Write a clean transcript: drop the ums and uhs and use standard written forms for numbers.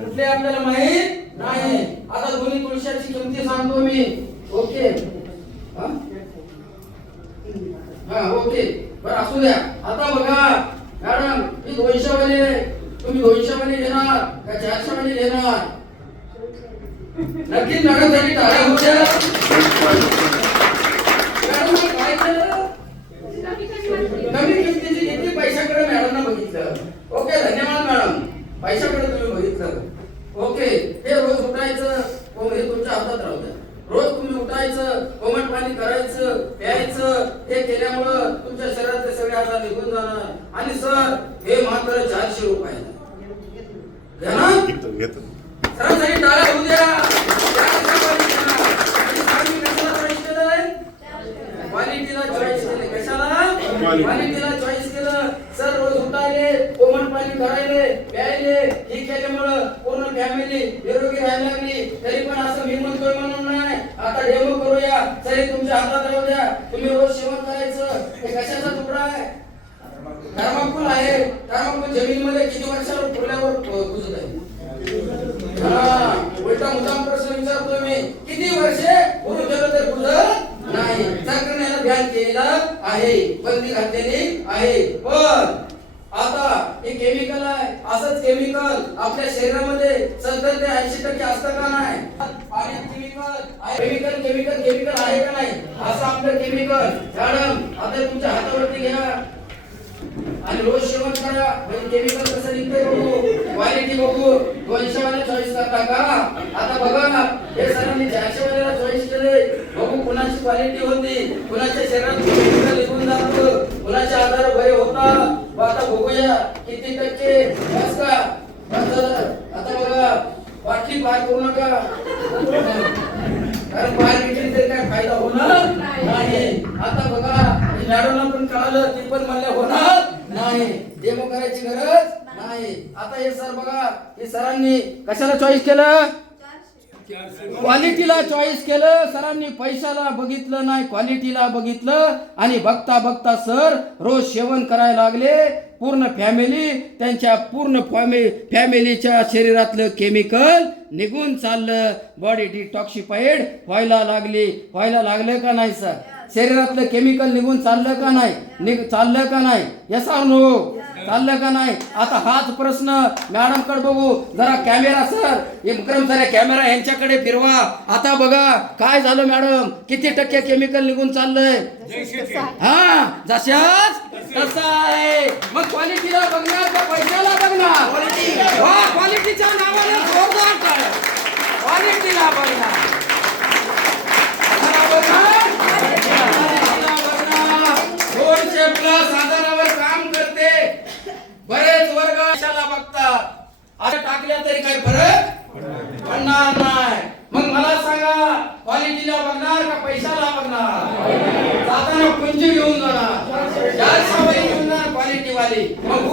कुठले आपल्याला माहित नाही. आता दोन्ही तुळशाची किमती सांगतो मी. ओके हा ओके बरं असू द्या. आता बघा मॅडम मी 200 वाली आहे, तुम्ही 200 वाली घेणार का 400 वाली घेणार? नक्कीच मॅडम साठी टाळ्या होत्या. मॅडम काय केलं? कमी किमतीची घेतली, पैशाकडे मॅडमना बघितलं. ओके धन्यवाद मॅडम, पैशाकडे तुम्ही बघितलं. ओके हे रोज उठायचं हे तुमच्या हातात राहू द्या. रोज तुम्ही उठायचं, कोमट पाणी करायचं, प्यायचं. हे केल्यामुळं तुमच्या शरीरातले सगळे आजार निघून जाणार. आणि सर हे मात्र 400 रुपये घ्या ना. सरांसाठी टाळ्या होऊ द्या. क्वालिटीला चॉईस केले. कशाला? क्वालिटीला चॉईस केलं. सर रोज उठायले, कोमट पाणी करायले, प्यायले. हे केल्यामुळं पूर्ण फॅमिली निरोगी राहायला लागली. तरी पण असं मी म्हणतोय म्हणून नाही, आता डेमो करूया. तरी तुमच्या हातात राहू द्या. तुम्ही रोज सेवन करायचं. हे कशाचा तुकडा आहे? थर्माकोल आहे. थर्माकोल जमिनीमध्ये किती वर्षावर फुल्यावर कुजत आहे? उलटा मुद्दाम प्रश्न विचारतोय मी. किती वर्षे पूर्ण केलं तर कुजत नाही. सरकारने याला बॅन केलेलं आहे, बंदी घातलेली आहे. पण आता हे केमिकल आहे. असंच केमिकल आपल्या शरीरामध्ये 70 ते 80% असतं का नाही? पाण्यात केमिकल केमिकल केमिकल आहे का नाही? असं आपलं केमिकल. मॅडम आता तुमच्या हातावरती घ्या आणि रोज सेवन करा. म्हणजे केमिकल कसं निघतंय बघू, क्वालिटी बघू. 200 वाला चॉईस करता का? आता बघा हे सरांनी 400 वाल्याला चॉईस केले. बघू कुणाची क्वालिटी होती, कुणाच्या शरीरात केमिकल निघून जातं, कुणाचे आजार बरे होतात. आता बघूया किती टक्के. बस का? आता बघा बाटली पार करू नका, कारण पार विकली तरी काय फायदा होणार नाही. आता बघा मॅडमला पण कळालं, ती पण म्हणल्या होणार नाही. डेमो करायची गरज नाही. आता हे सर बघा, हे सरांनी कशाला चॉईस केलं? क्वालिटीला चॉईस केलं. सरांनी पैशाला बघितलं नाही, क्वालिटीला बघितलं. आणि बघता बघता सर रोज सेवन करायला लागले. पूर्ण फॅमिली, त्यांच्या पूर्ण फॅमिलीच्या शरीरातलं केमिकल निघून चाललं. बॉडी डिटॉक्सिफाईड व्हायला लागलं का नाही सर? शरीरातलं केमिकल निघून चाललं का नाही? चाललं का नाही? Yes or no? चाललं का नाही? आता हाच प्रश्न मॅडम कडे बघू. जरा कॅमेरा सर, हे विक्रम सर कॅमेरा यांच्याकडे फिरवा. आता बघा काय झालं मॅडम, किती टक्के केमिकल निघून चाललंय? हा जशाच तसा आहे. मग क्वालिटीला बघणार का पैशाला बघणार? क्वालिटीच्या नावाने जोरदार टाळ्या. क्वालिटीला बघणार. आधारावर काम करते. बरेच वर्ग अशाला बघतात. आता टाकल्या तरी काही फरक पडणार नाही. मग मला सांगा क्वालिटीला बघणार का पैशाला बघणार? जाताना कुंजी घेऊन जाणार, 400 वाली घेऊन जाणार क्वालिटी वाली. मग